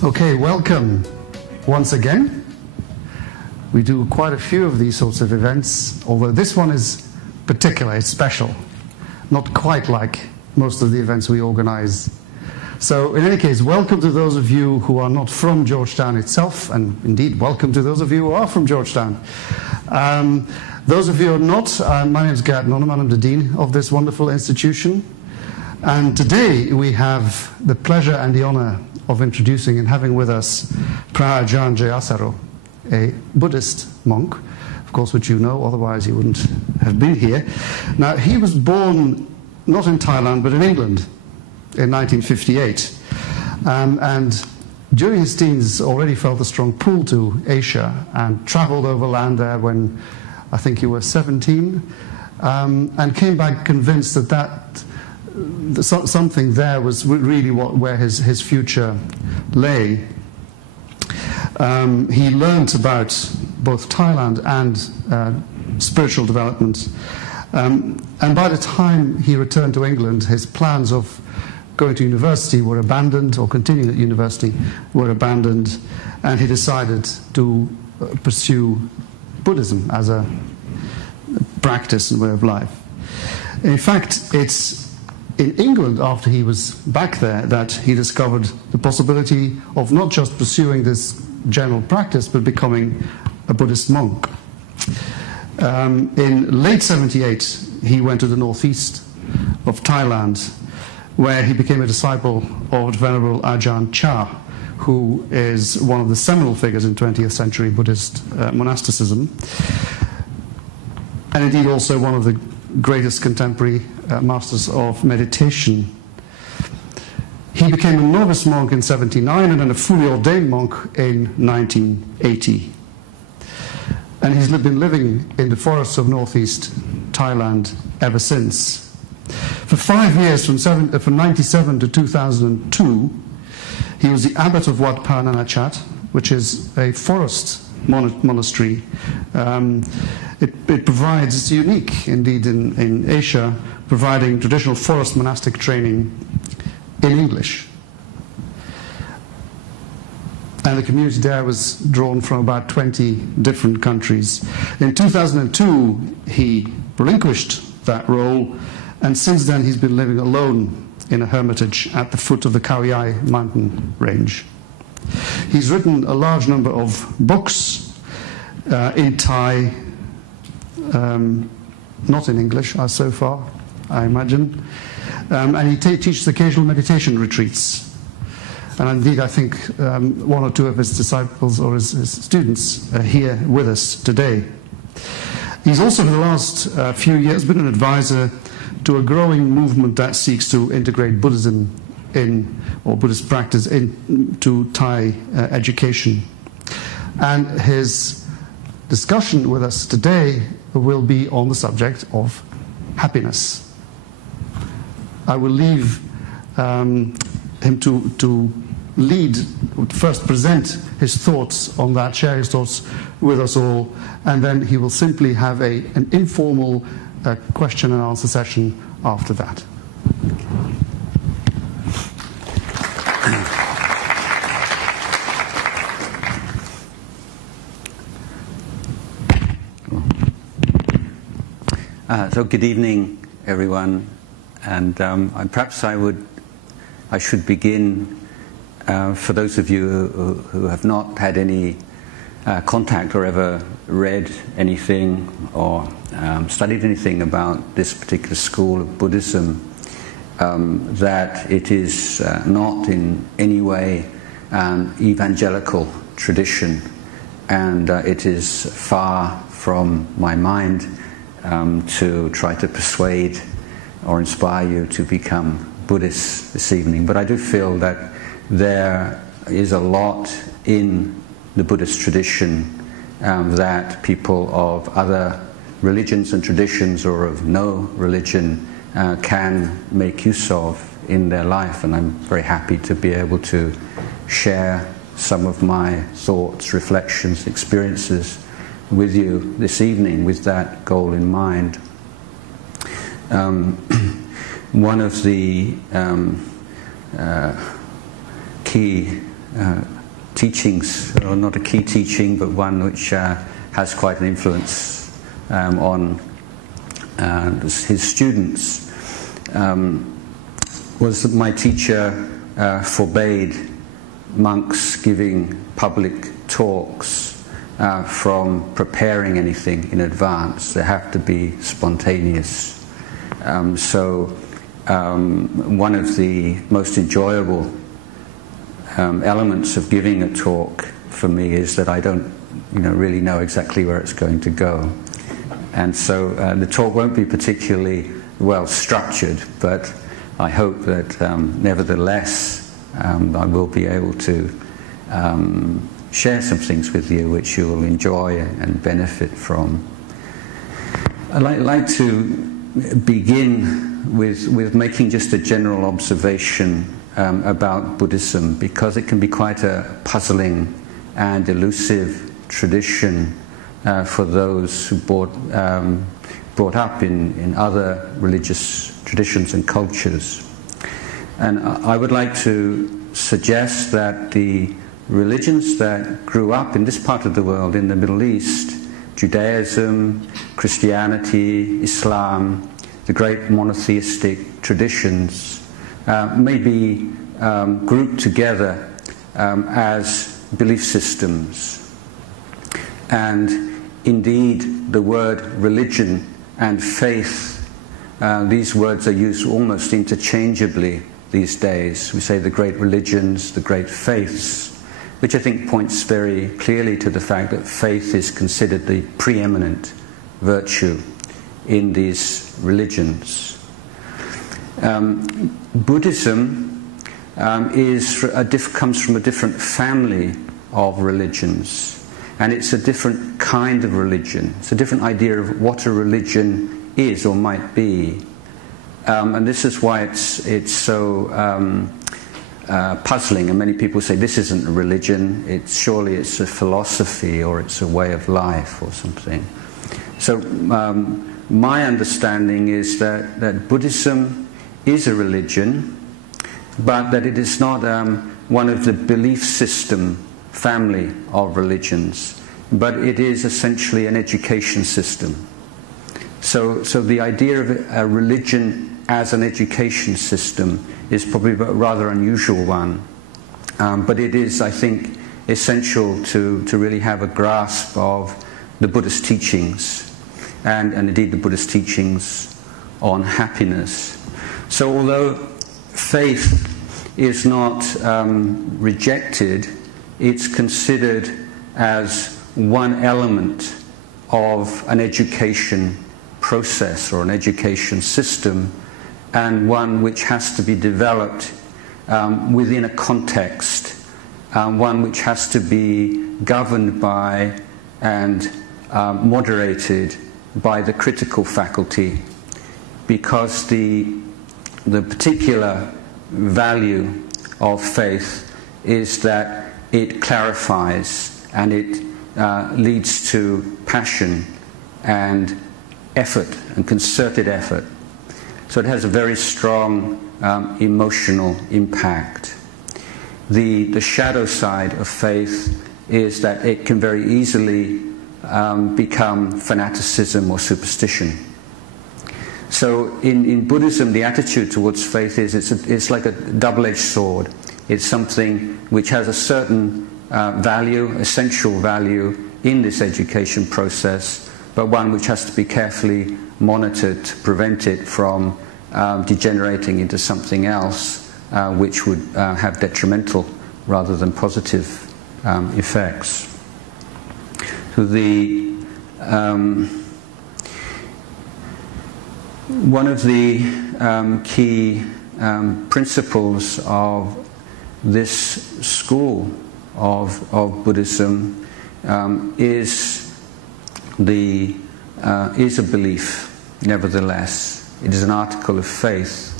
Okay, welcome once again. We do quite a few of these sorts of events, although this one is particular, it's special. Not quite like most of the events we organize. So in any case, welcome to those of you who are not from Georgetown itself, and indeed welcome to those of you who are from Georgetown. Those of you who are not, my name is Gert Nonneman, I'm the Dean of this wonderful institution. And today we have the pleasure and the honor of introducing and having with us Ajahn Jayasaro, a Buddhist monk, of course, which you know, otherwise he wouldn't have been here. Now, he was born not in Thailand, but in England in 1958. And during his teens already felt a strong pull to Asia and traveled overland there when I think he was 17, and came back convinced that something there was really where his future lay. He learnt about both Thailand and spiritual development. And by the time he returned to England, his plans of going to university were abandoned, or continuing at university were abandoned, and he decided to pursue Buddhism as a practice and way of life. In fact, it's in England, after he was back there, that he discovered the possibility of not just pursuing this general practice, but becoming a Buddhist monk. In late 78, he went to the northeast of Thailand, where he became a disciple of Venerable Ajahn Cha, who is one of the seminal figures in 20th century Buddhist monasticism, and indeed also one of the greatest contemporary masters of meditation. He became a novice monk in 79 and then a fully ordained monk in 1980. And he's been living in the forests of northeast Thailand ever since. For 5 years, from 97 to 2002, he was the abbot of Wat Pa Nanachat, which is a forest monastery. It provides, it's unique indeed in Asia, providing traditional forest monastic training in English. And the community there was drawn from about 20 different countries. In 2002, he relinquished that role, and since then he's been living alone in a hermitage at the foot of the Khao Yai mountain range. He's written a large number of books in Thai, not in English so far, I imagine. And he teaches occasional meditation retreats. And indeed, I think one or two of his disciples or his students are here with us today. He's also, for the last few years, been an advisor to a growing movement that seeks to integrate Buddhism or Buddhist practice into Thai education. And his discussion with us today will be on the subject of happiness. I will leave him to lead, first present his thoughts on that, share his thoughts with us all, and then he will simply have an informal question and answer session after that. So good evening, everyone, and perhaps I should begin, for those of you who have not had any contact or ever read anything or studied anything about this particular school of Buddhism, that it is not in any way an evangelical tradition, and it is far from my mind to try to persuade or inspire you to become Buddhists this evening. But I do feel that there is a lot in the Buddhist tradition that people of other religions and traditions, or of no religion, can make use of in their life. And I'm very happy to be able to share some of my thoughts, reflections, experiences with you this evening with that goal in mind. One of the key teachings, or not a key teaching, but one which has quite an influence on his students, was that my teacher forbade monks giving public talks from preparing anything in advance. They have to be spontaneous. So one of the most enjoyable elements of giving a talk for me is that I don't really know exactly where it's going to go. And so the talk won't be particularly well structured, but I hope that nevertheless I will be able to share some things with you which you will enjoy and benefit from. I'd like to begin with making just a general observation about Buddhism, because it can be quite a puzzling and elusive tradition for those who brought up in other religious traditions and cultures. And I would like to suggest that the religions that grew up in this part of the world, in the Middle East, Judaism, Christianity, Islam, the great monotheistic traditions, may be grouped together as belief systems. And indeed, the word religion and faith, these words are used almost interchangeably these days. We say the great religions, the great faiths, which I think points very clearly to the fact that faith is considered the preeminent virtue in these religions. Buddhism comes from a different family of religions, and it's a different kind of religion. It's a different idea of what a religion is or might be, and this is why it's so puzzling. And many people say this isn't a religion. Surely it's a philosophy, or it's a way of life, or something. So my understanding is that Buddhism is a religion, but that it is not one of the belief system family of religions, but it is essentially an education system. So the idea of a religion as an education system is probably a rather unusual one, but it is, I think, essential to really have a grasp of the Buddhist teachings, and indeed the Buddhist teachings on happiness. So although faith is not rejected, it's considered as one element of an education process or an education system, and one which has to be developed within a context, one which has to be governed by and moderated by the critical faculty, because the particular value of faith is that it clarifies and it leads to passion and effort and concerted effort. So it has a very strong emotional impact. The shadow side of faith is that it can very easily become fanaticism or superstition. So in Buddhism, the attitude towards faith is it's like a double-edged sword. It's something which has a certain value, essential value in this education process, but one which has to be carefully monitored to prevent it from degenerating into something else which would have detrimental rather than positive effects. So one of the key principles of this school of Buddhism is a belief. Nevertheless, it is an article of faith.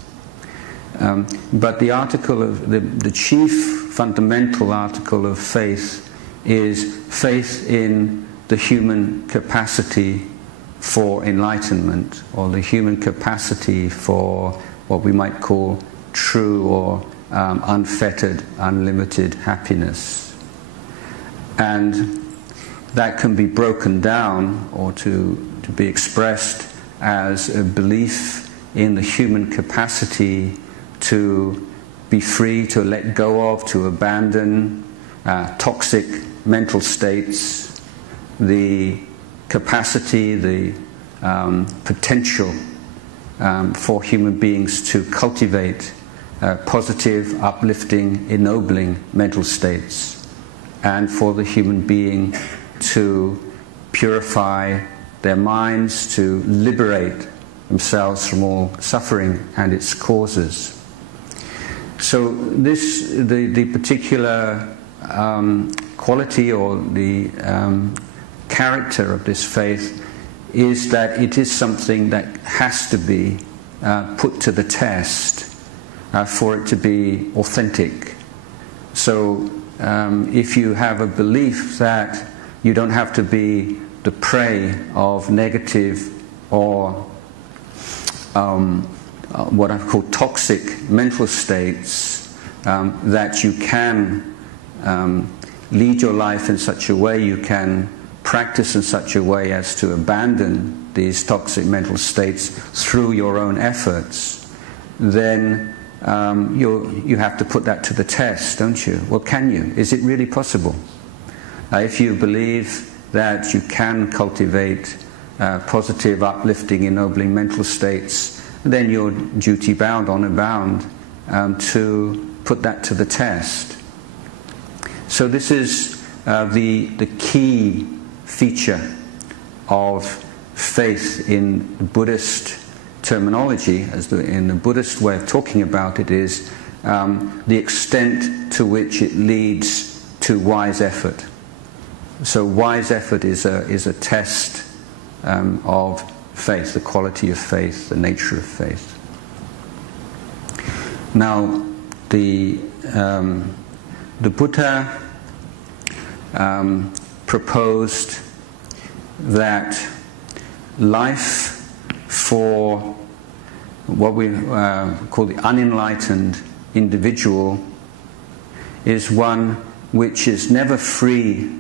But the article of the chief fundamental article of faith is faith in the human capacity for enlightenment, or the human capacity for what we might call true or unfettered, unlimited happiness. And that can be broken down or to be expressed as a belief in the human capacity to be free, to let go of, to abandon toxic mental states, the capacity, the potential for human beings to cultivate positive, uplifting, ennobling mental states, and for the human being to purify their minds, to liberate themselves from all suffering and its causes. So this, the particular quality or the character of this faith is that it is something that has to be put to the test for it to be authentic. So if you have a belief that you don't have to be the prey of negative or what I've called toxic mental states, that you can lead your life in such a way, you can practice in such a way as to abandon these toxic mental states through your own efforts, then you have to put that to the test, don't you? Well, can you? Is it really possible? If you believe that you can cultivate positive, uplifting, ennobling mental states, then you're duty-bound, honor-bound to put that to the test. So this is the key feature of faith in Buddhist terminology, in the Buddhist way of talking about it, is the extent to which it leads to wise effort. So wise effort is a test of faith, the quality of faith, the nature of faith. Now, the Buddha proposed that life for what we call the unenlightened individual is one which is never free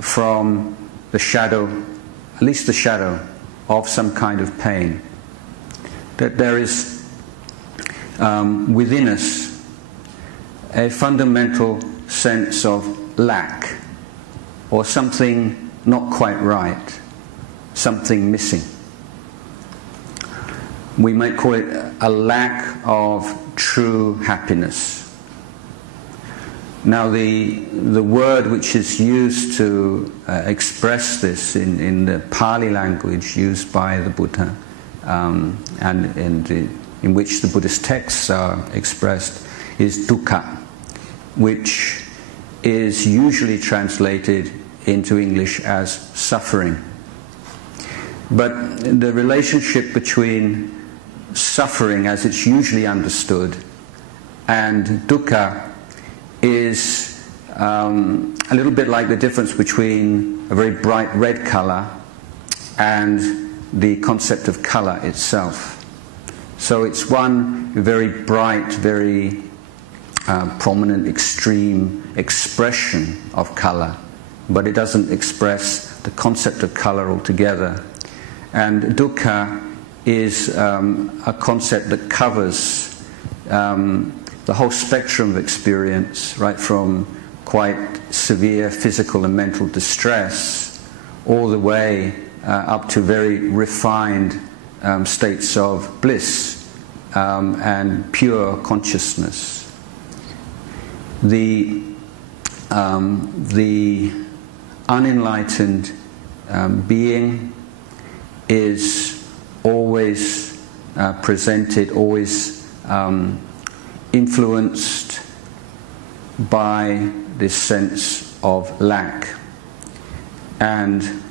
from the shadow, at least the shadow, of some kind of pain. That there is within us a fundamental sense of lack, or something not quite right, something missing. We might call it a lack of true happiness. Now the word which is used to express this in the Pali language used by the Buddha and in which the Buddhist texts are expressed is dukkha, which is usually translated into English as suffering. But the relationship between suffering as it's usually understood and dukkha is a little bit like the difference between a very bright red color and the concept of color itself. So it's one very bright, very prominent, extreme expression of color, but it doesn't express the concept of color altogether. And dukkha is a concept that covers the whole spectrum of experience, right from quite severe physical and mental distress all the way up to very refined states of bliss and pure consciousness. The unenlightened being is always presented, always influenced by this sense of lack, and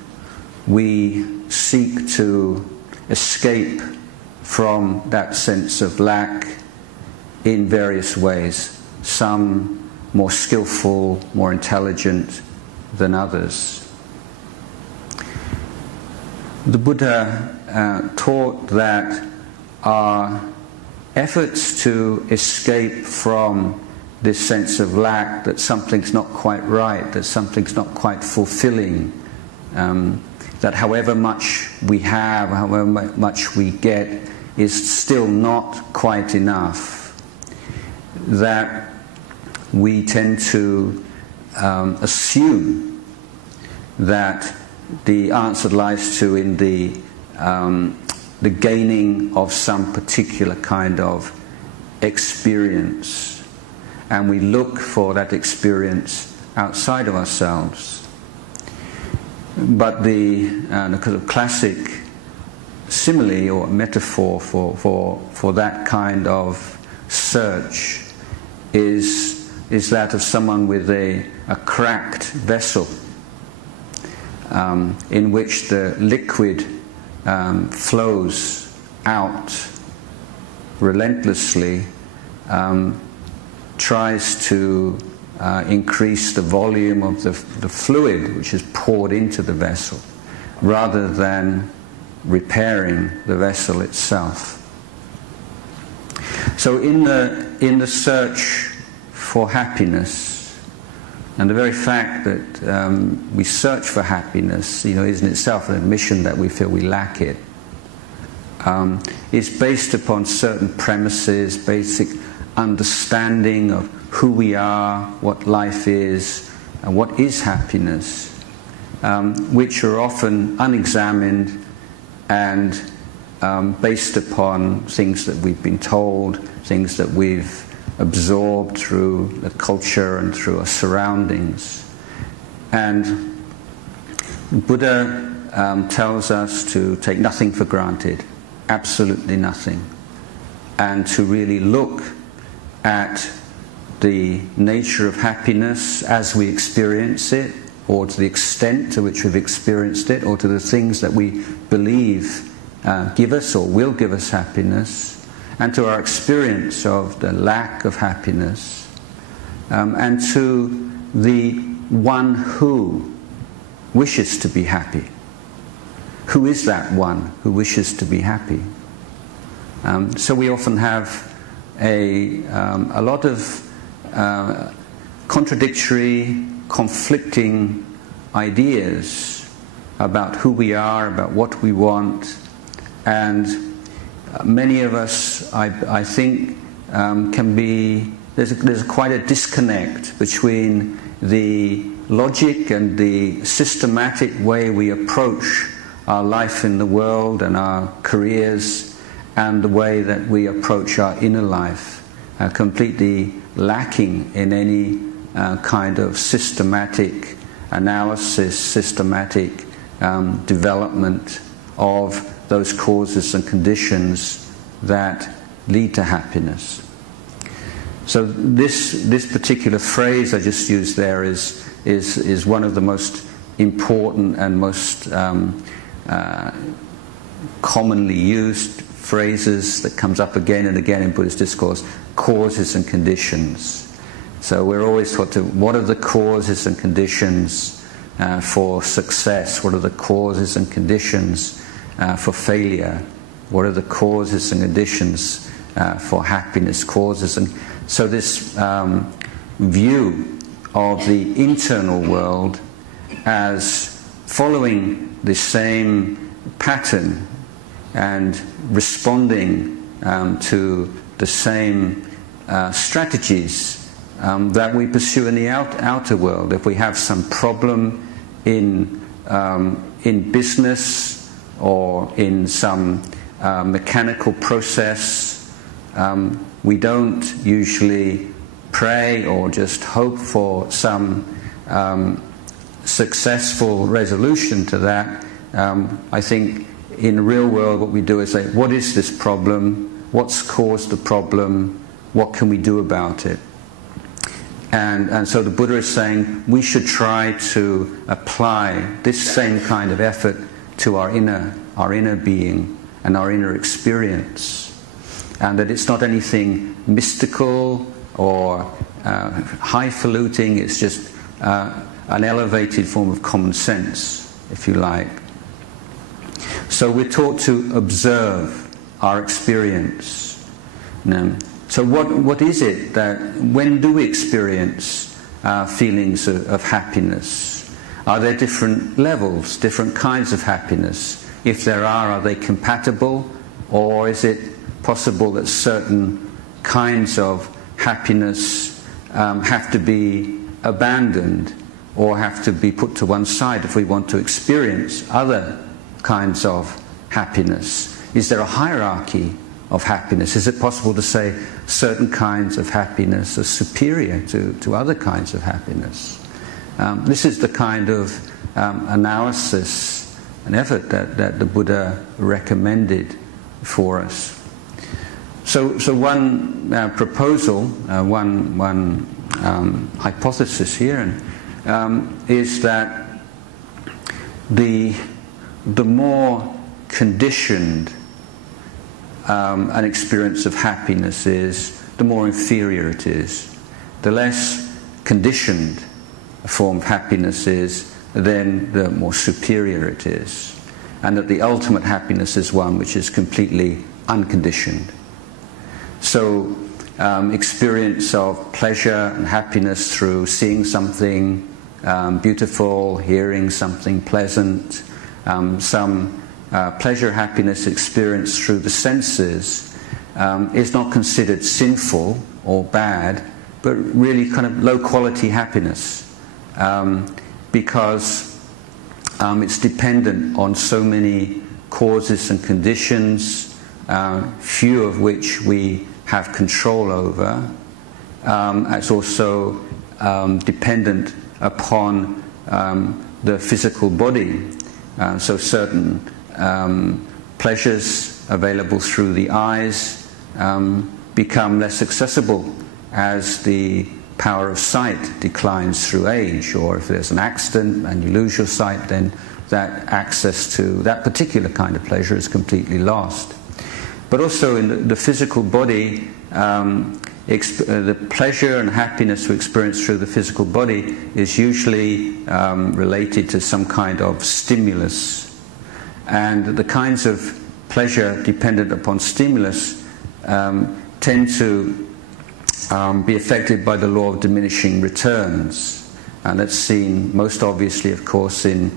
we seek to escape from that sense of lack in various ways, some more skillful, more intelligent than others. The Buddha taught that our efforts to escape from this sense of lack, that something's not quite right, that something's not quite fulfilling, that however much we have, however much we get, is still not quite enough, that we tend to assume that the answer lies in the gaining of some particular kind of experience, and we look for that experience outside of ourselves. But the kind of classic simile or metaphor for that kind of search is that of someone with a cracked vessel in which the liquid flows out relentlessly, tries to increase the volume of the fluid which is poured into the vessel, rather than repairing the vessel itself. So in the search for happiness, and the very fact that we search for happiness, is in itself an admission that we feel we lack it, is based upon certain premises, basic understanding of who we are, what life is, and what is happiness, which are often unexamined and based upon things that we've been told, things that we've absorbed through the culture and through our surroundings. And Buddha tells us to take nothing for granted, absolutely nothing, and to really look at the nature of happiness as we experience it, or to the extent to which we've experienced it, or to the things that we believe give us or will give us happiness, and to our experience of the lack of happiness, and to the one who wishes to be happy. Who is that one who wishes to be happy? So we often have a lot of contradictory, conflicting ideas about who we are, about what we want, and many of us, I think, can be, there's quite a disconnect between the logic and the systematic way we approach our life in the world and our careers, and the way that we approach our inner life, completely lacking in any kind of systematic analysis, systematic development of those causes and conditions that lead to happiness. So this particular phrase I just used there is one of the most important and most commonly used phrases that comes up again and again in Buddhist discourse: causes and conditions. So we're always taught to, what are the causes and conditions for success? What are the causes and conditions for failure? What are the causes and conditions for happiness? Causes and so this view of the internal world as following the same pattern and responding to the same strategies that we pursue in the outer world. If we have some problem in business or in some mechanical process, we don't usually pray or just hope for some successful resolution to that. I think in the real world what we do is say, what is this problem? What's caused the problem? What can we do about it? And so the Buddha is saying we should try to apply this same kind of effort to our inner being and our inner experience, and that it's not anything mystical or highfalutin. It's just an elevated form of common sense, if you like. So we're taught to observe our experience, So what is it that, when do we experience feelings of happiness? Are there different levels, different kinds of happiness? If there are they compatible? Or is it possible that certain kinds of happiness have to be abandoned or have to be put to one side if we want to experience other kinds of happiness? Is there a hierarchy of happiness? Is it possible to say certain kinds of happiness are superior to other kinds of happiness? This is the kind of analysis and effort that the Buddha recommended for us. So one proposal, one hypothesis here is that the more conditioned an experience of happiness is, the more inferior it is. The less conditioned a form of happiness is, then the more superior it is. And that the ultimate happiness is one which is completely unconditioned. So experience of pleasure and happiness through seeing something beautiful, hearing something pleasant, some pleasure, happiness experienced through the senses is not considered sinful or bad, but really kind of low quality happiness, because it's dependent on so many causes and conditions, few of which we have control over. It's also dependent upon the physical body. So certain pleasures available through the eyes become less accessible as the power of sight declines through age, or if there's an accident and you lose your sight, then that access to that particular kind of pleasure is completely lost. But also in the physical body, the pleasure and happiness we experience through the physical body is usually related to some kind of stimulus. And the kinds of pleasure dependent upon stimulus tend to be affected by the law of diminishing returns. And that's seen most obviously, of course, in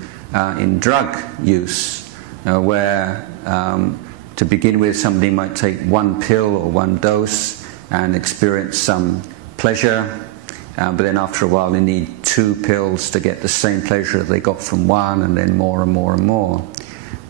drug use, where to begin with somebody might take one pill or one dose and experience some pleasure, but then after a while they need 2 pills to get the same pleasure they got from one, and then more and more and more.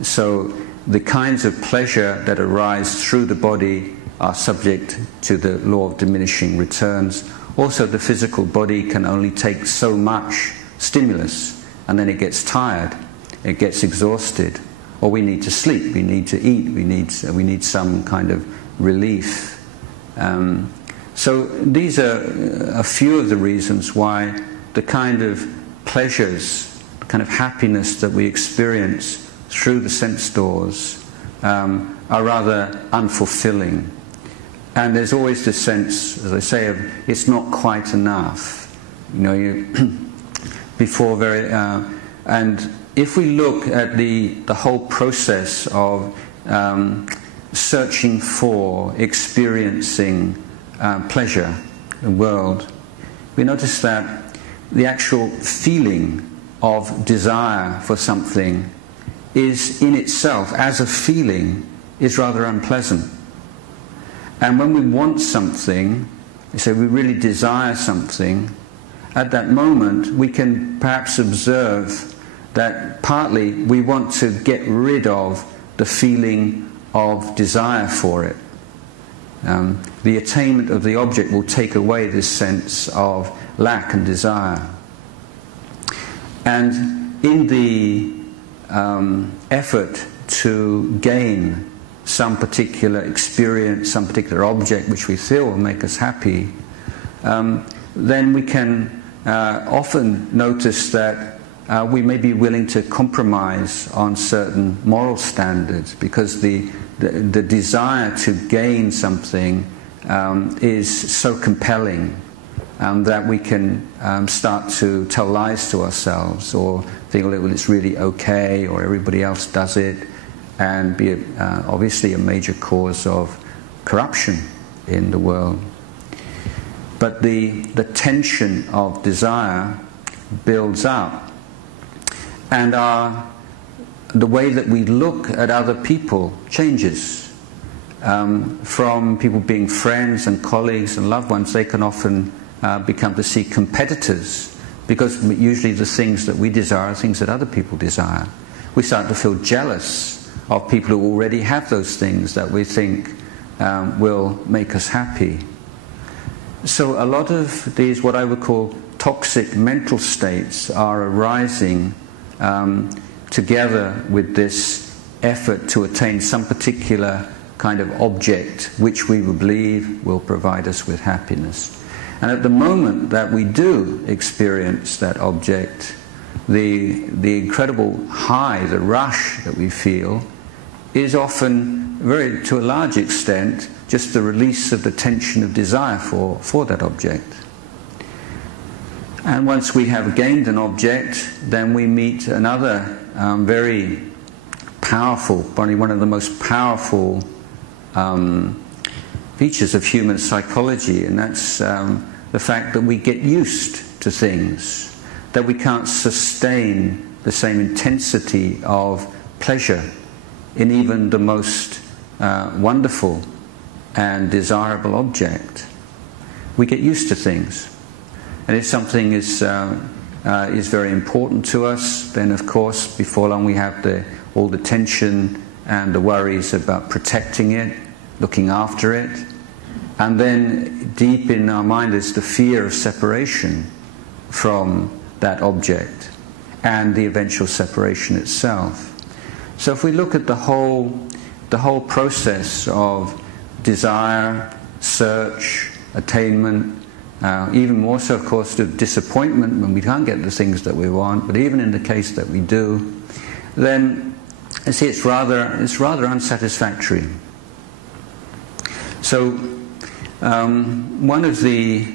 So the kinds of pleasure that arise through the body are subject to the law of diminishing returns. Also, the physical body can only take so much stimulus, and then it gets tired, it gets exhausted, or we need to sleep, we need to eat, we need some kind of relief. So these are a few of the reasons why the kind of pleasures, the kind of happiness that we experience through the sense doors are rather unfulfilling. And there's always this sense, as I say, of it's not quite enough. You know, and if we look at the whole process of searching for, experiencing pleasure in the world, we notice that the actual feeling of desire for something is in itself, as a feeling, is rather unpleasant. And when we want something, so we really desire something, at that moment we can perhaps observe that partly we want to get rid of the feeling of desire for it. The attainment of the object will take away this sense of lack and desire. And in the effort to gain some particular experience, some particular object which we feel will make us happy, then we can often notice that we may be willing to compromise on certain moral standards, because the desire to gain something is so compelling that we can start to tell lies to ourselves, or think, well, it's really okay, or everybody else does it, and be obviously a major cause of corruption in the world. But the tension of desire builds up, and the way that we look at other people changes. From people being friends and colleagues and loved ones, they can often become to see competitors, because usually the things that we desire are things that other people desire. We start to feel jealous of people who already have those things that we think will make us happy. So a lot of these, what I would call toxic mental states, are arising together with this effort to attain some particular kind of object which we believe will provide us with happiness. And at the moment that we do experience that object, the incredible high, the rush that we feel, is often, to a large extent, just the release of the tension of desire for that object. And once we have gained an object, then we meet another very powerful, probably one of the most powerful features of human psychology, and that's the fact that we get used to things, that we can't sustain the same intensity of pleasure in even the most wonderful and desirable object. We get used to things, and if something is very important to us, then of course before long we have all the tension and the worries about protecting it, looking after it, and then deep in our mind is the fear of separation from that object and the eventual separation itself. So if we look at the whole process of desire, search, attainment, even more so of course to disappointment when we can't get the things that we want, but even in the case that we do, then you see it's rather unsatisfactory. So one of the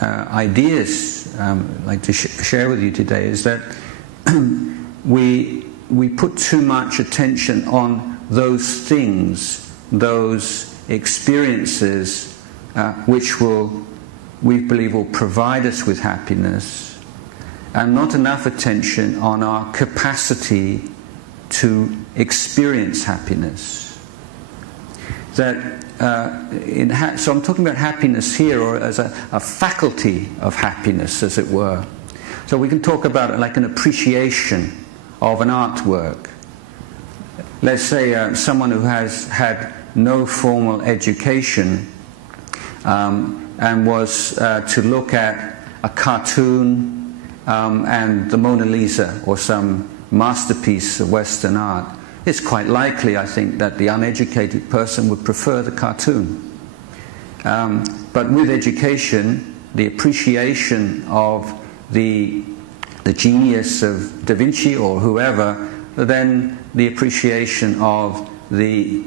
ideas I'd like to share with you today is that we put too much attention on those things, those experiences which we believe will provide us with happiness, and not enough attention on our capacity to experience happiness. So I'm talking about happiness here, or as a faculty of happiness, as it were. So we can talk about it like an appreciation of an artwork. Let's say someone who has had no formal education and was to look at a cartoon and the Mona Lisa or some masterpiece of Western art, it's quite likely, I think, that the uneducated person would prefer the cartoon. But with education, the appreciation of the genius of Da Vinci or whoever, then the appreciation of the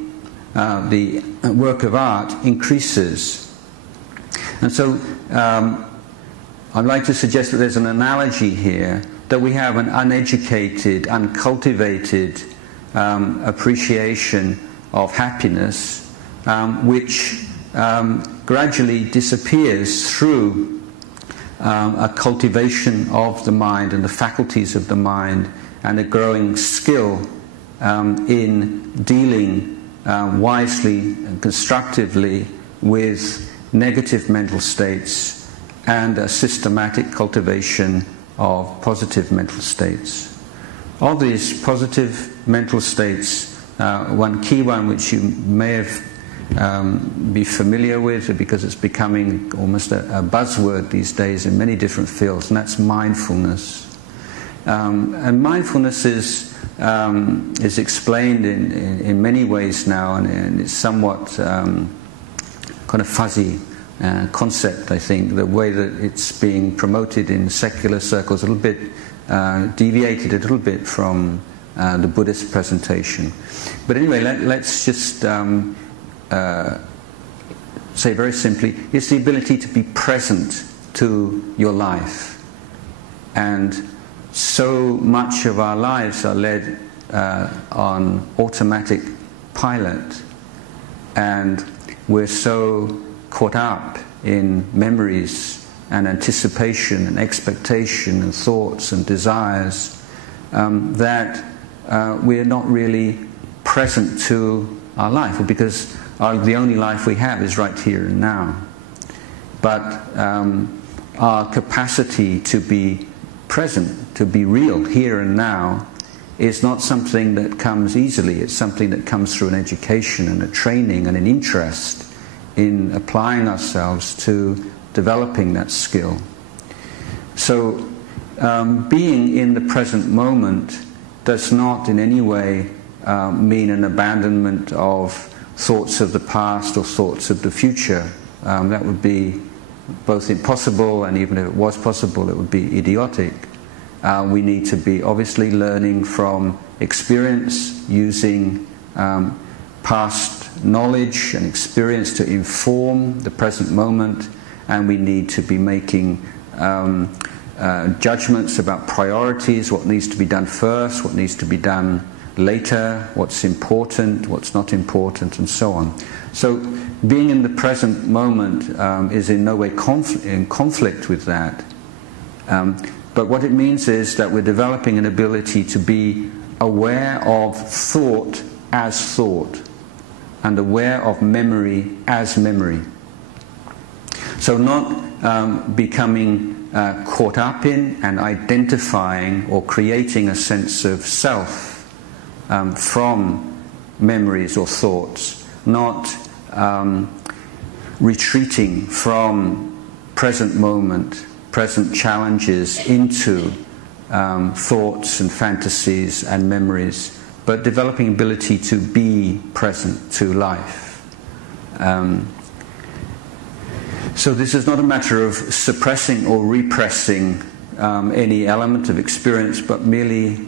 work of art increases. And so I'd like to suggest that there's an analogy here, that we have an uneducated, uncultivated appreciation of happiness, which gradually disappears through a cultivation of the mind and the faculties of the mind, and a growing skill in dealing wisely and constructively with negative mental states, and a systematic cultivation of positive mental states. Of these positive mental states, one key one which you may have be familiar with, because it's becoming almost a buzzword these days in many different fields, and that's mindfulness. And mindfulness is explained in many ways now, and it's somewhat kind of fuzzy concept, I think. The way that it's being promoted in secular circles, a little bit deviated a little bit from the Buddhist presentation. But anyway, let's just say very simply, it's the ability to be present to your life. And so much of our lives are led on automatic pilot, and we're so caught up in memories and anticipation and expectation and thoughts and desires that we're not really present to our life, because the only life we have is right here and now. But our capacity to be present, to be real here and now, is not something that comes easily. It's something that comes through an education and a training and an interest in applying ourselves to developing that skill. So being in the present moment does not in any way mean an abandonment of thoughts of the past or thoughts of the future. That would be both impossible, and even if it was possible, it would be idiotic. We need to be obviously learning from experience, using past knowledge and experience to inform the present moment, and we need to be making judgments about priorities, what needs to be done first, what needs to be done later, what's important, what's not important, and so on. So being in the present moment is in no way in conflict with that. But what it means is that we're developing an ability to be aware of thought as thought, and aware of memory as memory. So not becoming caught up in and identifying or creating a sense of self from memories or thoughts, not retreating from present moment, present challenges into thoughts and fantasies and memories, but developing ability to be present to life. So this is not a matter of suppressing or repressing any element of experience, but merely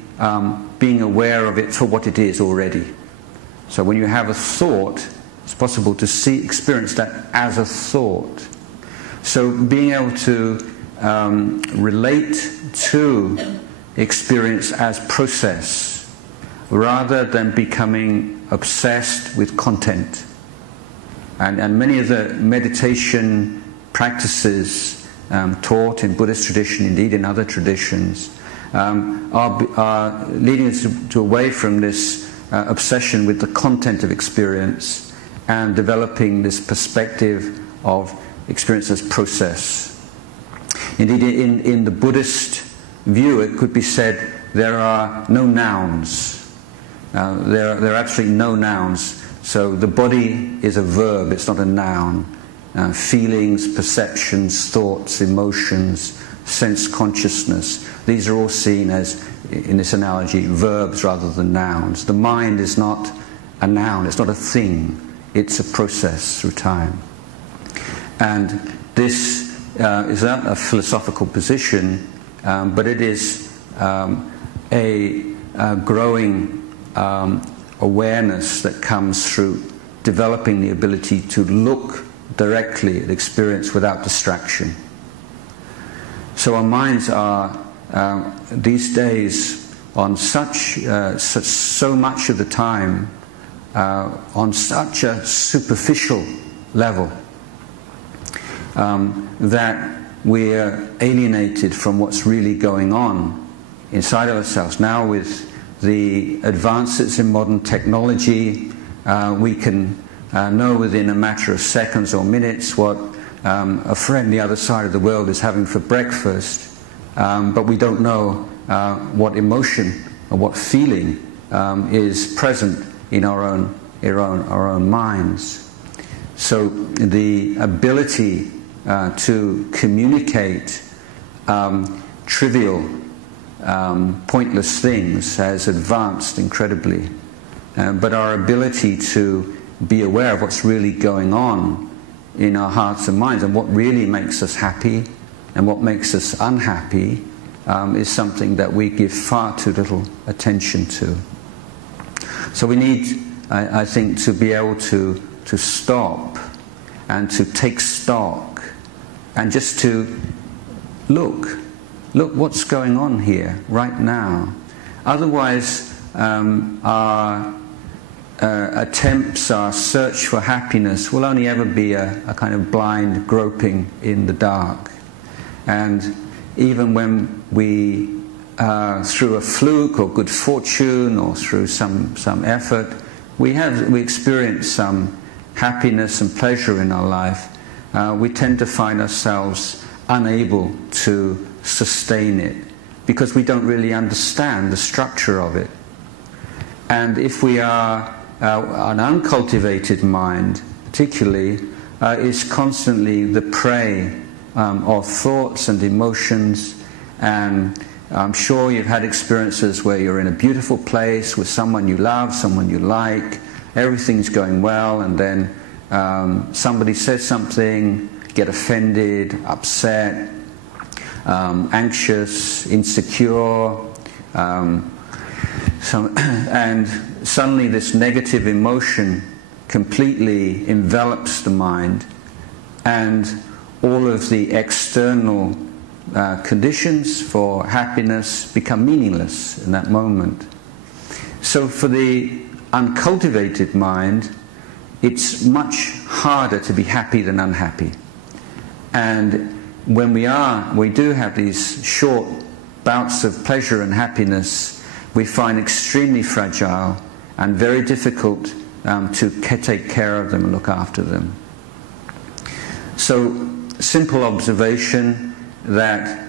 being aware of it for what it is already. So when you have a thought, it's possible to experience that as a thought. So being able to relate to experience as process, rather than becoming obsessed with content. And many of the meditation practices taught in Buddhist tradition, indeed in other traditions, are leading us to away from this obsession with the content of experience and developing this perspective of experience as process. Indeed, in the Buddhist view, it could be said there are no nouns. There are absolutely no nouns. So the body is a verb, it's not a noun. Feelings, perceptions, thoughts, emotions, sense consciousness, these are all seen as, in this analogy, verbs rather than nouns. The mind is not a noun, it's not a thing, it's a process through time. And this is not a philosophical position, but it is a growing awareness that comes through developing the ability to look directly at experience without distraction. So our minds are these days on so much of the time on such a superficial level that we're alienated from what's really going on inside of ourselves. Now with the advances in modern technology, we can know within a matter of seconds or minutes what a friend the other side of the world is having for breakfast, but we don't know what emotion or what feeling is present in our own minds. So the ability to communicate trivial, pointless things has advanced incredibly, but our ability to be aware of what's really going on in our hearts and minds and what really makes us happy and what makes us unhappy is something that we give far too little attention to. So we need, I think, to be able to stop and to take stock and just to look what's going on here right now. Otherwise our attempts, our search for happiness will only ever be a kind of blind groping in the dark. And even when we, through a fluke or good fortune or through some effort, we experience some happiness and pleasure in our life, we tend to find ourselves unable to sustain it because we don't really understand the structure of it. And if we are an uncultivated mind, particularly, is constantly the prey of thoughts and emotions. And I'm sure you've had experiences where you're in a beautiful place with someone you love, someone you like, everything's going well, and then somebody says something, get offended, upset, anxious, insecure, and suddenly this negative emotion completely envelops the mind, and all of the external conditions for happiness become meaningless in that moment. So for the uncultivated mind, it's much harder to be happy than unhappy. And when we do have these short bouts of pleasure and happiness, we find extremely fragile and very difficult to take care of them and look after them. So, simple observation that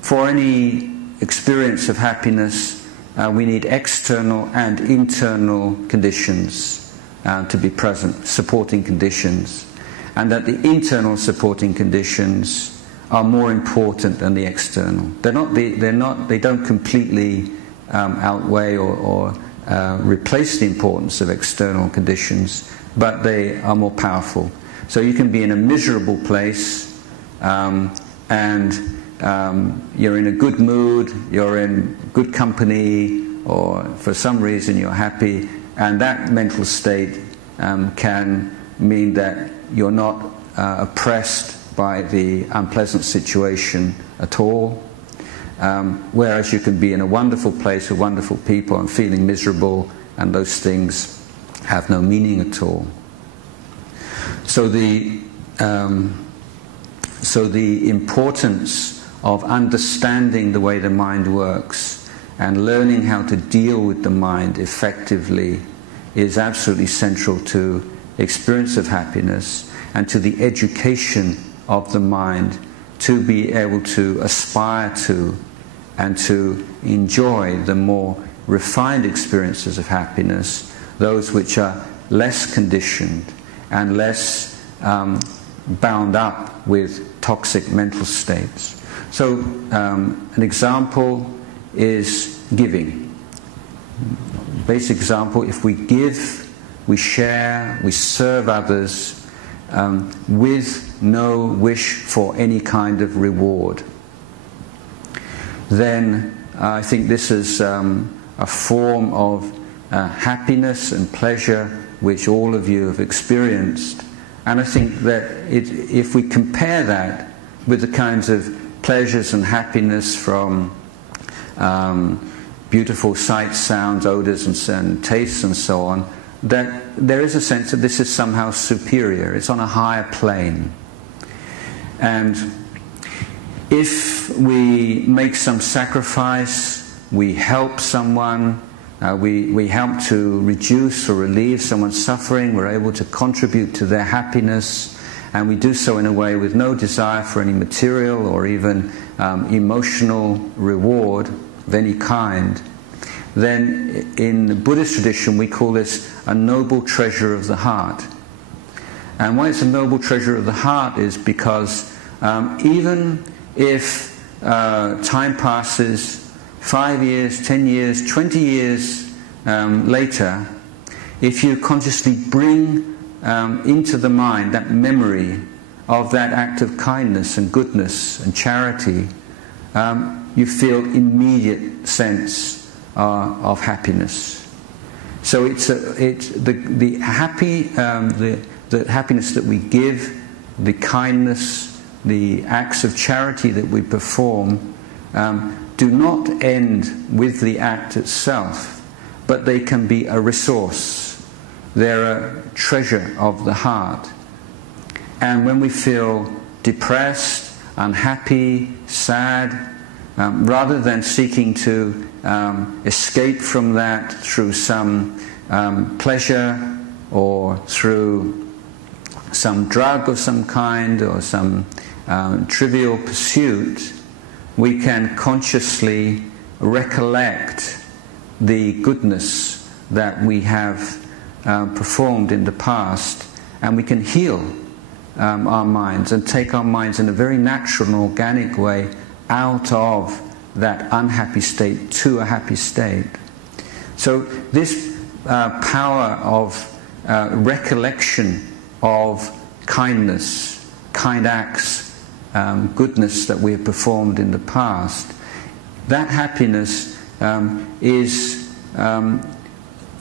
for any experience of happiness, we need external and internal conditions to be present, supporting conditions, and that the internal supporting conditions are more important than the external. They don't completely outweigh or replace the importance of external conditions, but they are more powerful. So you can be in a miserable place and you're in a good mood, you're in good company, or for some reason you're happy, and that mental state can mean that you're not oppressed by the unpleasant situation at all. Whereas you can be in a wonderful place with wonderful people and feeling miserable, and those things have no meaning at all. So the importance of understanding the way the mind works and learning how to deal with the mind effectively is absolutely central to experience of happiness and to the education of the mind to be able to aspire to and to enjoy the more refined experiences of happiness, those which are less conditioned and less bound up with toxic mental states. So an example is giving. Basic example, if we give, we share, we serve others with no wish for any kind of reward, then I think this is a form of happiness and pleasure which all of you have experienced. And I think that if we compare that with the kinds of pleasures and happiness from beautiful sights, sounds, odors and tastes and so on, that there is a sense that this is somehow superior. It's on a higher plane. And if we make some sacrifice, we help someone, we help to reduce or relieve someone's suffering, we're able to contribute to their happiness, and we do so in a way with no desire for any material or even emotional reward of any kind, then in the Buddhist tradition we call this a noble treasure of the heart. And why it's a noble treasure of the heart is because even if time passes 5 years, 10 years, 20 years later, if you consciously bring into the mind that memory of that act of kindness and goodness and charity, you feel immediate sense of happiness. So it's the happiness that we give, the kindness, the acts of charity that we perform, do not end with the act itself, but they can be a resource they're a treasure of the heart. And when we feel depressed, unhappy, sad, rather than seeking to escape from that through some pleasure or through some drug of some kind or some trivial pursuit, we can consciously recollect the goodness that we have performed in the past, and we can heal our minds and take our minds in a very natural and organic way out of that unhappy state to a happy state. So this power of recollection of kindness, kind acts, goodness that we have performed in the past, that happiness is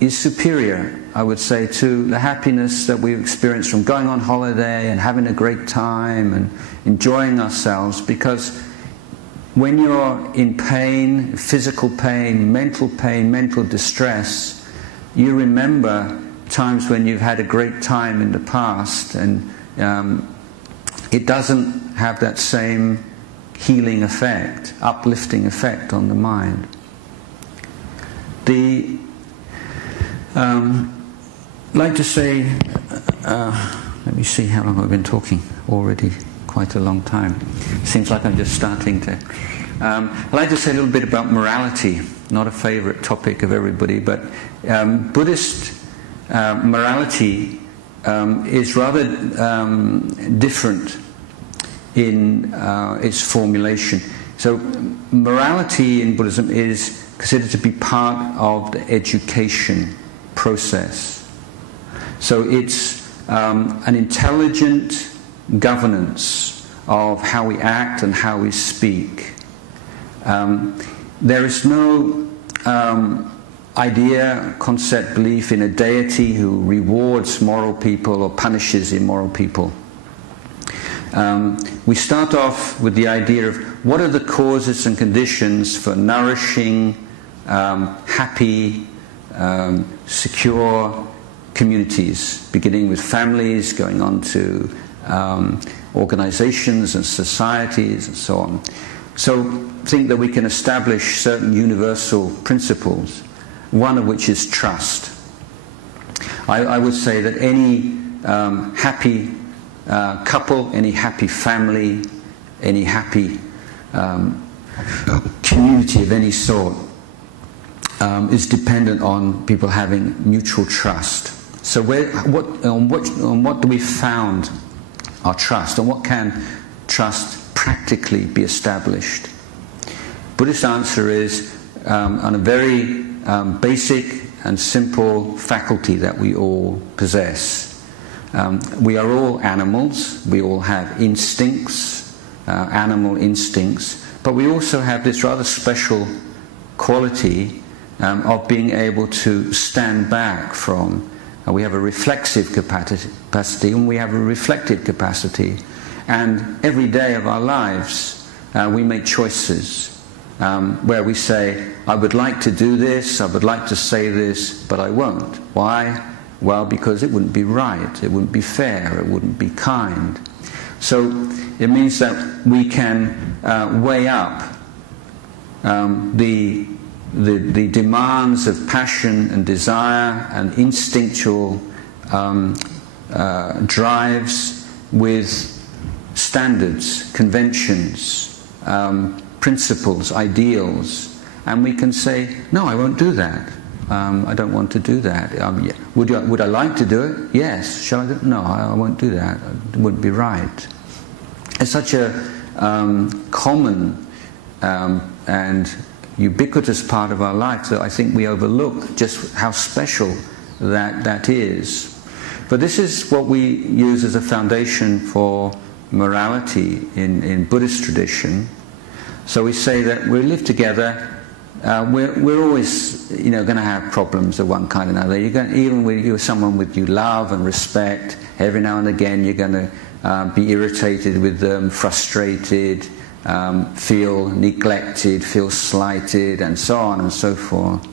superior, I would say, to the happiness that we experience from going on holiday and having a great time and enjoying ourselves. Because when you're in pain, physical pain, mental distress, you remember times when you've had a great time in the past, and it doesn't have that same healing effect, uplifting effect on the mind. I'd like to say, let me see how long I've been talking already, quite a long time. Seems like I'm just starting to. I'd like to say a little bit about morality, not a favorite topic of everybody, but Buddhist morality is rather different in its formulation. So morality in Buddhism is considered to be part of the education process. So it's an intelligent governance of how we act and how we speak. There is no idea, concept, belief in a deity who rewards moral people or punishes immoral people. We start off with the idea of what are the causes and conditions for nourishing, happy, secure communities, beginning with families, going on to organizations and societies and so on. So think that we can establish certain universal principles, one of which is trust. I would say that any happy couple, any happy family, any happy community of any sort is dependent on people having mutual trust. So on what do we found our trust? On what can trust practically be established? Buddhist answer is on a very basic and simple faculty that we all possess. We are all animals, we all have instincts, animal instincts, but we also have this rather special quality of being able to stand back from. We have a reflexive capacity and we have a reflective capacity, and every day of our lives we make choices where we say, I would like to do this, I would like to say this, but I won't. Why? Well, because it wouldn't be right, it wouldn't be fair, it wouldn't be kind. So it means that we can weigh up the demands of passion and desire and instinctual drives with standards, conventions, principles, ideals, and we can say, no, I won't do that. I don't want to do that. Would I like to do it? Yes. Shall I do it? No, I won't do that. It wouldn't be right. It's such a common and ubiquitous part of our life that I think we overlook just how special that is. But this is what we use as a foundation for morality in Buddhist tradition. So we say that we live together. We're always, going to have problems of one kind or another. Even when you're someone you love and respect, every now and again you're going to be irritated with them, frustrated, feel neglected, feel slighted, and so on and so forth.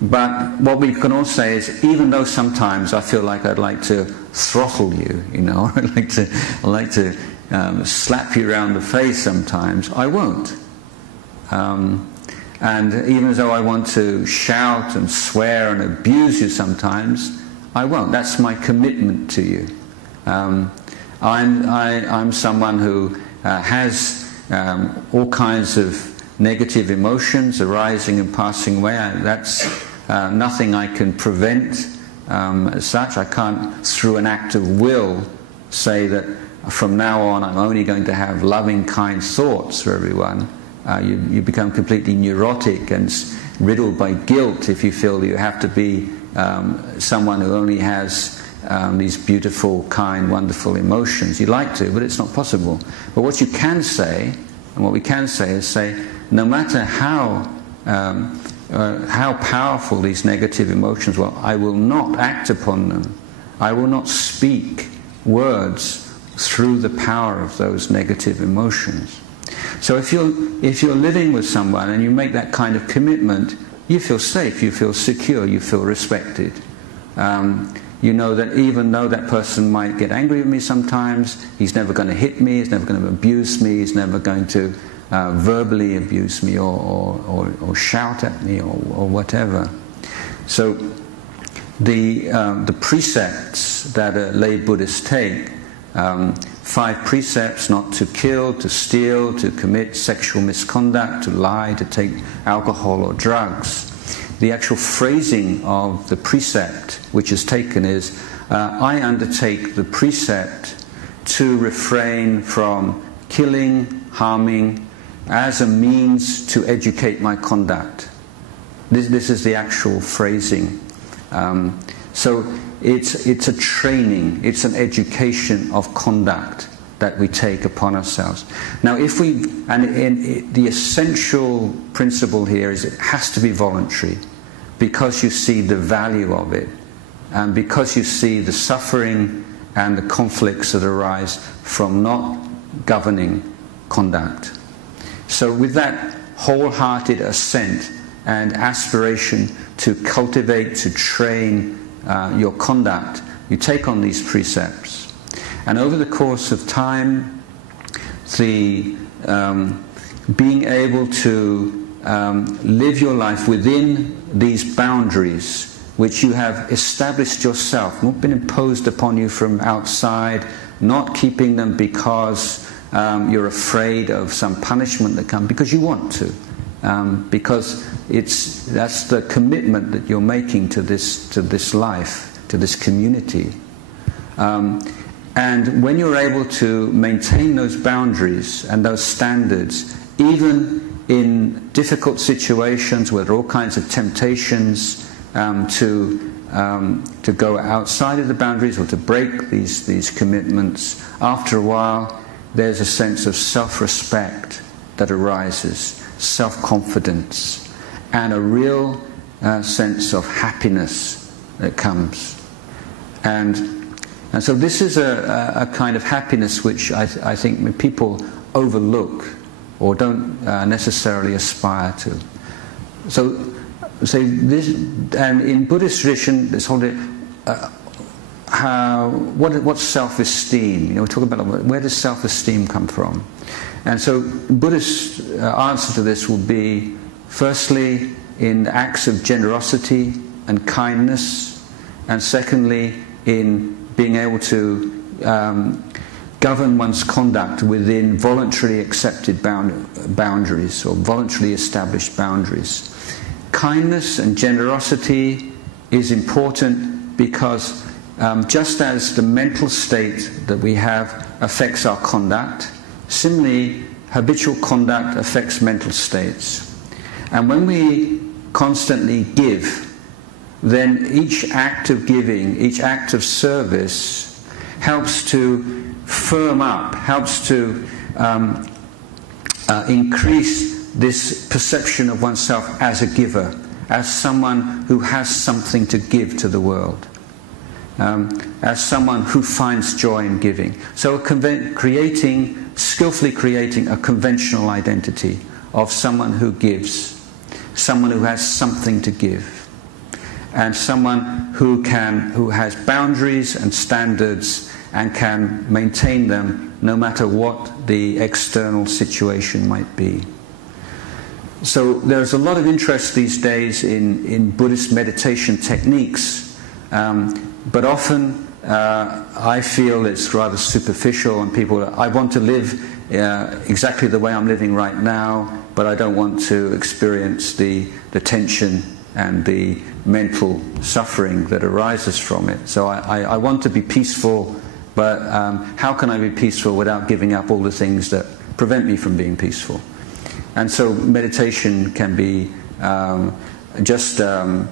But what we can also say is, even though sometimes I feel like I'd like to throttle you, you know, I'd like to slap you around the face sometimes, I won't. And even though I want to shout and swear and abuse you sometimes, I won't. That's my commitment to you. I'm someone who has all kinds of negative emotions arising and passing away. That's nothing I can prevent as such. I can't, through an act of will, say that from now on I'm only going to have loving, kind thoughts for everyone. You become completely neurotic and riddled by guilt if you feel that you have to be someone who only has these beautiful, kind, wonderful emotions. You'd like to, but it's not possible. But what you can say, and what we can say is say, no matter how powerful these negative emotions were, I will not act upon them. I will not speak words through the power of those negative emotions. So if you're living with someone and you make that kind of commitment, you feel safe, you feel secure, you feel respected. You know that even though that person might get angry with me sometimes, he's never going to hit me, he's never going to abuse me, he's never going to verbally abuse me or shout at me or whatever. So the precepts that a lay Buddhist take, 5 precepts: not to kill, to steal, to commit sexual misconduct, to lie, to take alcohol or drugs. The actual phrasing of the precept which is taken is, I undertake the precept to refrain from killing, harming, as a means to educate my conduct. This is the actual phrasing. So it's a training, it's an education of conduct that we take upon ourselves. Now the essential principle here is it has to be voluntary, because you see the value of it, and because you see the suffering and the conflicts that arise from not governing conduct. So with that wholehearted assent and aspiration to cultivate, to train your conduct, you take on these precepts. And over the course of time, the being able to live your life within these boundaries which you have established yourself, not been imposed upon you from outside, not keeping them because you're afraid of some punishment that comes, because you want to, because that's the commitment that you're making to this life, to this community. And when you're able to maintain those boundaries and those standards, even in difficult situations where there are all kinds of temptations to go outside of the boundaries or to break these commitments, after a while there's a sense of self-respect that arises, self-confidence, and a real sense of happiness that comes. And so this is a kind of happiness which I think people overlook or don't necessarily aspire to. So this, and in Buddhist tradition, this whole what's self-esteem? You know, we talk about where does self-esteem come from, and so Buddhist answer to this will be, firstly, in acts of generosity and kindness, and secondly, in being able to govern one's conduct within voluntarily accepted boundaries or voluntarily established boundaries. Kindness and generosity is important because just as the mental state that we have affects our conduct, similarly habitual conduct affects mental states. And when we constantly give, then each act of giving, each act of service helps to firm up, helps to increase this perception of oneself as a giver, as someone who has something to give to the world, as someone who finds joy in giving. So skillfully creating a conventional identity of someone who gives, someone who has something to give. and someone who has boundaries and standards and can maintain them no matter what the external situation might be. So there's a lot of interest these days in Buddhist meditation techniques, but often I feel it's rather superficial, and I want to live exactly the way I'm living right now, but I don't want to experience the tension and the mental suffering that arises from it. So I want to be peaceful, but how can I be peaceful without giving up all the things that prevent me from being peaceful? And so meditation can be just a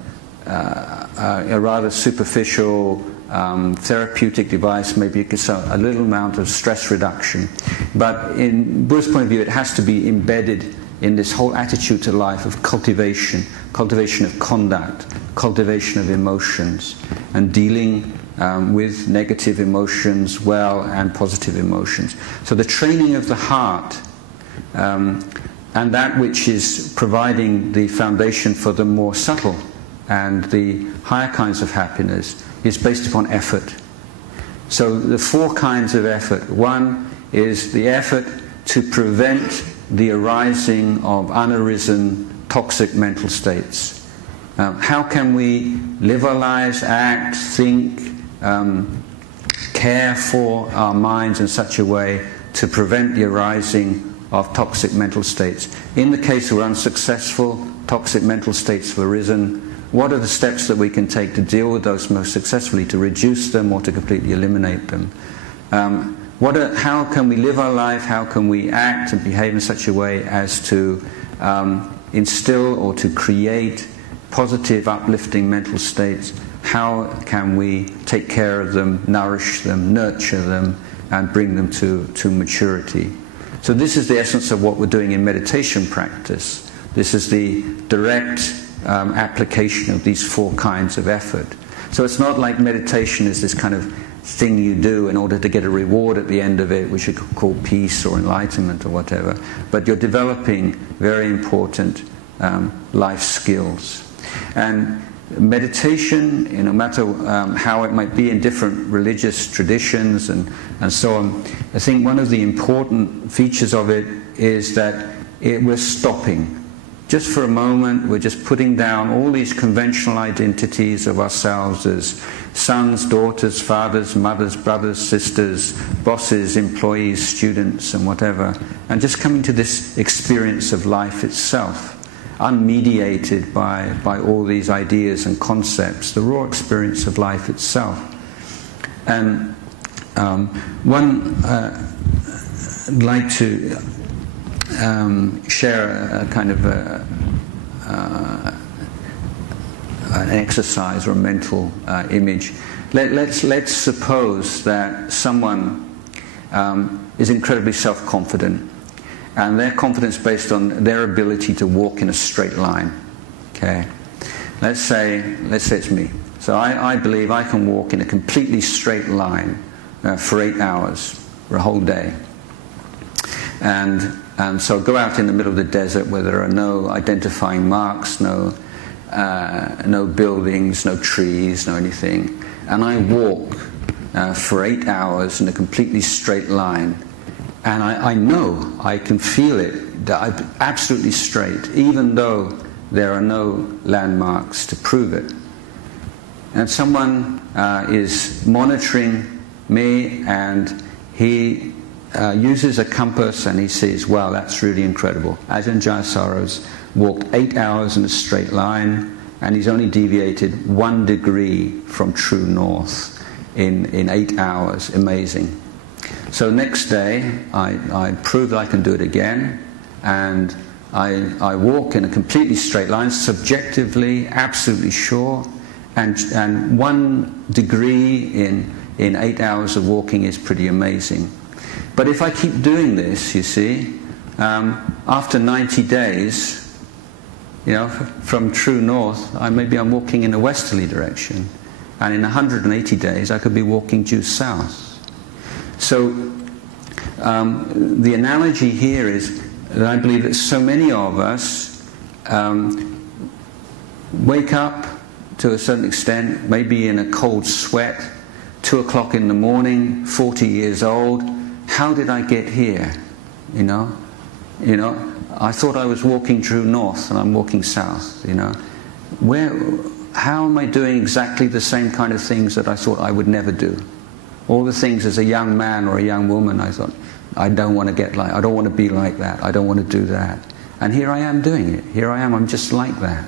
rather superficial therapeutic device, maybe a little amount of stress reduction. But in Buddha's point of view, it has to be embedded in this whole attitude to life of cultivation of conduct, cultivation of emotions, and dealing with negative emotions well and positive emotions. So the training of the heart and that which is providing the foundation for the more subtle and the higher kinds of happiness is based upon effort. So the four kinds of effort. One is the effort to prevent the arising of unarisen toxic mental states. How can we live our lives, act, think, care for our minds in such a way to prevent the arising of toxic mental states? In the case we're unsuccessful, toxic mental states have arisen. What are the steps that we can take to deal with those most successfully, to reduce them or to completely eliminate them? How can we live our life? How can we act and behave in such a way as to instill or to create positive, uplifting mental states? How can we take care of them, nourish them, nurture them, and bring them to maturity? So this is the essence of what we're doing in meditation practice. This is the direct application of these four kinds of effort. So it's not like meditation is this kind of thing you do in order to get a reward at the end of it, which you could call peace or enlightenment or whatever, but you're developing very important life skills. And meditation, no matter how it might be in different religious traditions and so on, I think one of the important features of it is that we're stopping. Just for a moment, we're just putting down all these conventional identities of ourselves as sons, daughters, fathers, mothers, brothers, sisters, bosses, employees, students, and whatever, and just coming to this experience of life itself, unmediated by all these ideas and concepts, the raw experience of life itself. And I'd like to share a kind of an exercise or a mental image. Let's suppose that someone is incredibly self-confident, and their confidence based on their ability to walk in a straight line. Okay, let's say it's me. So I believe I can walk in a completely straight line for 8 hours, for a whole day. And so go out in the middle of the desert where there are no identifying marks, no buildings, no trees, no anything. And I walk for 8 hours in a completely straight line. And I know, I can feel it, that I'm absolutely straight, even though there are no landmarks to prove it. And someone is monitoring me, and he uses a compass, and he says, wow, that's really incredible. Ajahn Jayasaro's walked 8 hours in a straight line, and he's only deviated 1 degree from true north in 8 hours. Amazing. So next day, I prove that I can do it again, and I walk in a completely straight line, subjectively, absolutely sure, and 1 degree in 8 hours of walking is pretty amazing. But if I keep doing this, you see, after 90 days, from true north, maybe I'm walking in a westerly direction, and in 180 days I could be walking due south. So the analogy here is that I believe that so many of us wake up, to a certain extent, maybe in a cold sweat, 2 o'clock in the morning, 40 years old. How did I get here? You know, I thought I was walking true north and I'm walking south, you know. How am I doing exactly the same kind of things that I thought I would never do? All the things as a young man or a young woman, I thought, I don't want to be like that, I don't want to do that. And here I am doing it. Here I am, I'm just like that.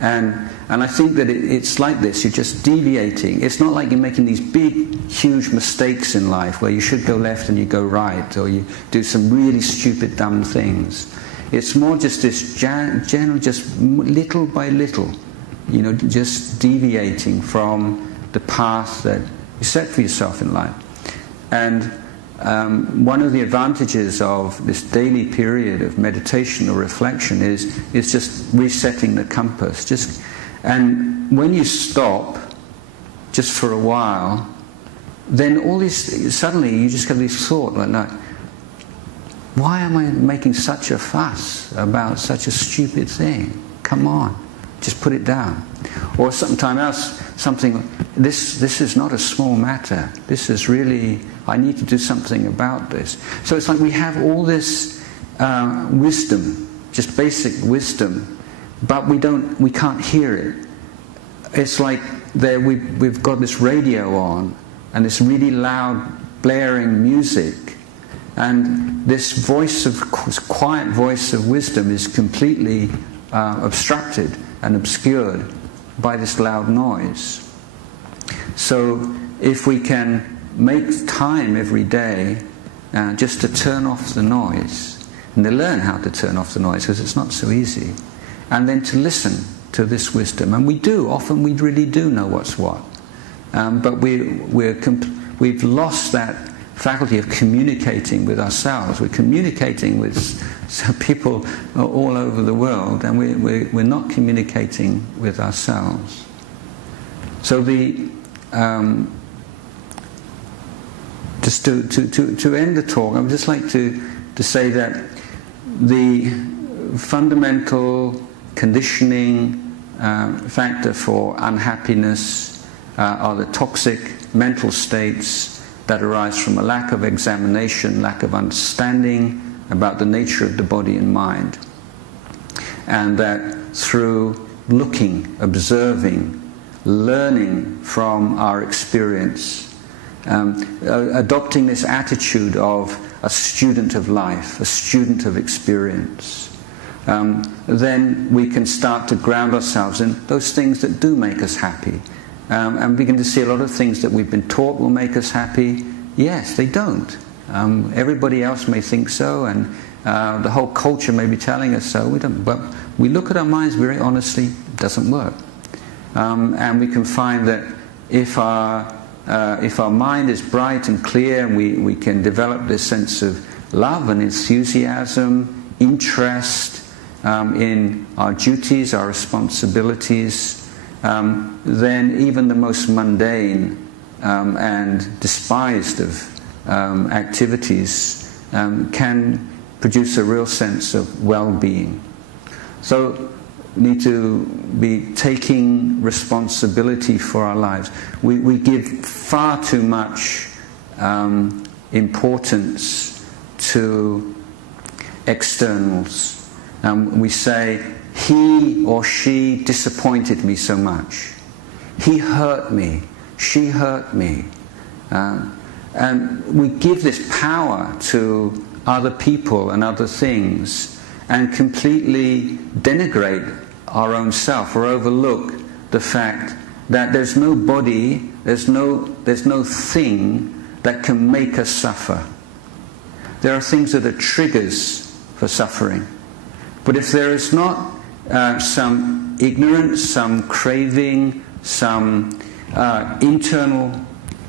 And I think that it's like this, you're just deviating. It's not like you're making these big, huge mistakes in life where you should go left and you go right, or you do some really stupid, dumb things. It's more just this general, just little by little, you know, just deviating from the path that you set for yourself in life. And one of the advantages of this daily period of meditation or reflection is just resetting the compass. And when you stop, just for a while, then suddenly you just have this thought like, why am I making such a fuss about such a stupid thing? Come on, just put it down. Or sometime else, this is not a small matter. This is really, I need to do something about this. So it's like we have all this wisdom, just basic wisdom, but we can't hear it. It's like we've got this radio on and this really loud blaring music, and this quiet voice of wisdom is completely obstructed and obscured by this loud noise. So if we can make time every day just to turn off the noise, and to learn how to turn off the noise, because it's not so easy, and then to listen to this wisdom. And often we really do know what's what, but we've lost that faculty of communicating with ourselves. We're communicating with people all over the world, and we're not communicating with ourselves. So just to end the talk, I would just like to say that the fundamental conditioning factor for unhappiness are the toxic mental states that arise from a lack of examination, lack of understanding about the nature of the body and mind. And that through looking, observing, learning from our experience, adopting this attitude of a student of life, a student of experience, then we can start to ground ourselves in those things that do make us happy. And begin to see a lot of things that we've been taught will make us happy. Yes, they don't. Everybody else may think so, and the whole culture may be telling us so. We don't. But we look at our minds very honestly, it doesn't work. And we can find that if our mind is bright and clear, and we can develop this sense of love and enthusiasm, interest in our duties, our responsibilities, then even the most mundane and despised of activities can produce a real sense of well-being. So we need to be taking responsibility for our lives. We give far too much importance to externals. We say, he or she disappointed me so much. He hurt me. She hurt me. And we give this power to other people and other things, and completely denigrate our own self, or overlook the fact that there's no body, there's no thing that can make us suffer. There are things that are triggers for suffering. But if there is not some ignorance, some craving, some internal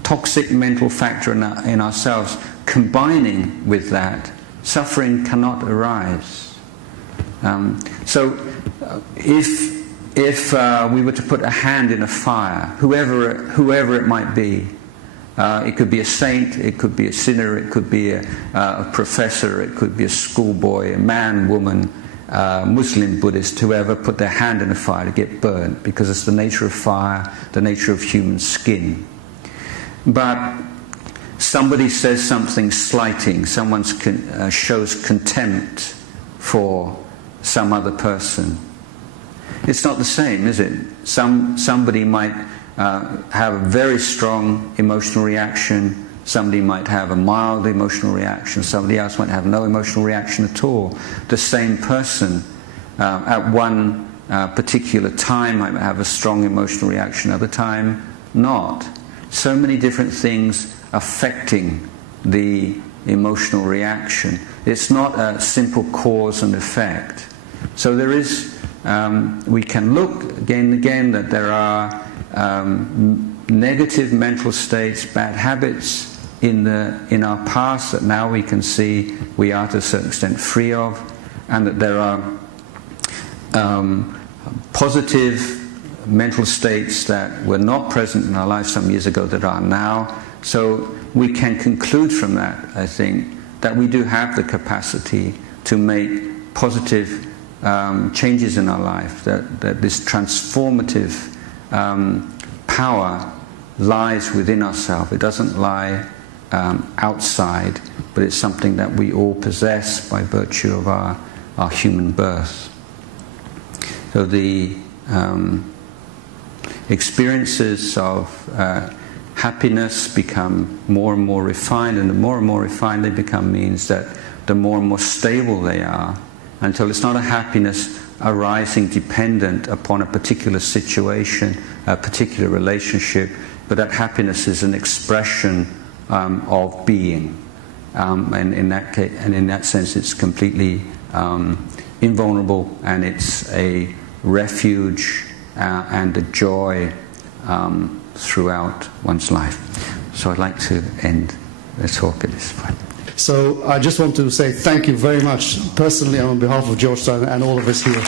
toxic mental factor in ourselves combining with that, suffering cannot arise. So if we were to put a hand in a fire, whoever it might be, it could be a saint, it could be a sinner, it could be a professor, it could be a schoolboy, a man, woman, Muslim, Buddhist, whoever, put their hand in a fire to get burnt, because it's the nature of fire, the nature of human skin. But somebody says something slighting, someone shows contempt for some other person. It's not the same, is it? Somebody might have a very strong emotional reaction, somebody might have a mild emotional reaction, somebody else might have no emotional reaction at all. The same person at one particular time might have a strong emotional reaction, other time not. So many different things affecting the emotional reaction. It's not a simple cause and effect. So there is, we can look again and again that there are negative mental states, bad habits in our past that now we can see we are to a certain extent free of, and that there are positive mental states that were not present in our life some years ago that are now. So we can conclude from that, I think, that we do have the capacity to make positive changes in our life, that this transformative power lies within ourselves. It doesn't lie outside, but it's something that we all possess by virtue of our human birth. So the experiences of happiness become more and more refined, and the more and more refined they become means that the more and more stable they are, until it's not a happiness arising dependent upon a particular situation, a particular relationship, but that happiness is an expression of being, and in that sense it's completely invulnerable, and it's a refuge and a joy throughout one's life. So I'd like to end the talk at this point. So I just want to say thank you very much, personally and on behalf of Georgetown and all of us here.